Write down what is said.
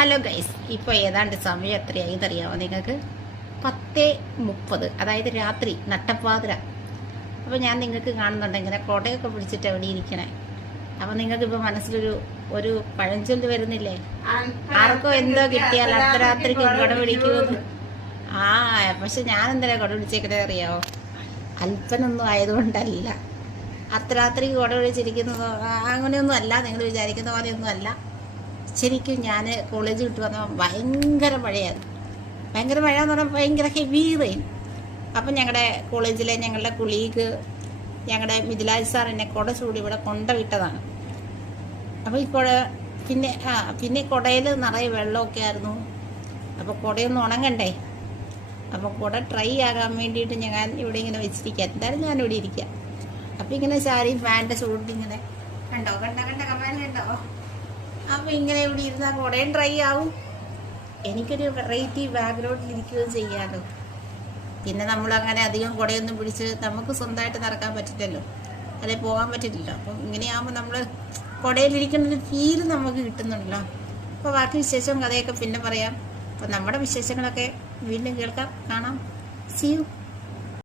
Hello guys, ഇപ്പോൾ ഏതാണ്ട് സമയം എത്രയായി അറിയാമോ നിങ്ങൾക്ക്? 10:30, അതായത് രാത്രി നട്ടപ്പാതിര. അപ്പോൾ ഞാൻ നിങ്ങൾക്ക് കാണുന്നുണ്ട് ഇങ്ങനെ കോട്ടയൊക്കെ പിടിച്ചിട്ട് എവിടെ ഇരിക്കണേ. അപ്പോൾ നിങ്ങൾക്കിപ്പോൾ മനസ്സിലൊരു ഒരു പഴഞ്ചൊല്ല് വരുന്നില്ലേ? ആർക്കോ എന്തോ കിട്ടിയാൽ അർദ്ധരാത്രിക്ക് കുട പിടിക്കുമെന്ന്. പക്ഷെ ഞാൻ എന്തിനാ കുട പിടിച്ചേക്കണേ അറിയാമോ? അല്പനൊന്നും ആയതുകൊണ്ടല്ല. അർദ്ധരാത്രിക്ക് കുട പിടിച്ചിരിക്കുന്നത് അങ്ങനെയൊന്നും അല്ല, നിങ്ങൾ വിചാരിക്കുന്ന പോലെയൊന്നും അല്ല. ശരിക്കും ഞാൻ കോളേജ് വിട്ട് വന്നപ്പോൾ ഭയങ്കര മഴയായിരുന്നു. ഭയങ്കര മഴ എന്ന് പറഞ്ഞാൽ ഭയങ്കര ഹെവി റെയിൻ. അപ്പം ഞങ്ങളുടെ കോളേജിലെ ഞങ്ങളുടെ കുളീഗ് ഞങ്ങളുടെ മിഥിലാജ് സാർ എന്നെ കുട ചൂടി ഇവിടെ കൊണ്ടുവിട്ടതാണ്. അപ്പോൾ ഈ കുട പിന്നെ കുടയിൽ നിറയെ വെള്ളമൊക്കെ ആയിരുന്നു. അപ്പോൾ കുടയൊന്നും ഉണങ്ങണ്ടേ. അപ്പോൾ കുട ട്രൈ ആകാൻ വേണ്ടിയിട്ട് ഞാൻ ഇവിടെ ഇങ്ങനെ വെച്ചിരിക്കുക. എന്തായാലും ഞാനിവിടെ ഇരിക്കുക. അപ്പോൾ ഇങ്ങനെ സാരിയും ഫാൻ്റെ ചൂടിങ്ങനെ കണ്ടോ കമാൻ കണ്ടോ. അപ്പോൾ ഇങ്ങനെ ഇവിടെ ഇരുന്നാൽ കുടയും ഡ്രൈ ആവും, എനിക്കൊരു വെറൈറ്റി ബാക്ക്ഗ്രൗണ്ടിൽ ഇരിക്കുകയും ചെയ്യാമല്ലോ. പിന്നെ നമ്മളങ്ങനെ അധികം കുടയൊന്നും പിടിച്ച് നമുക്ക് സ്വന്തമായിട്ട് നടക്കാൻ പറ്റില്ലല്ലോ, അല്ലെ പോകാൻ പറ്റില്ലല്ലോ. അപ്പം ഇങ്ങനെയാകുമ്പോൾ നമ്മൾ കുടയിലിരിക്കുന്നൊരു ഫീല് നമുക്ക് കിട്ടുന്നുണ്ടല്ലോ. അപ്പോൾ ബാക്കി വിശേഷം കഥയൊക്കെ പിന്നെ പറയാം. അപ്പോൾ നമ്മുടെ വിശേഷങ്ങളൊക്കെ വീണ്ടും കേൾക്കാം, കാണാം. See U.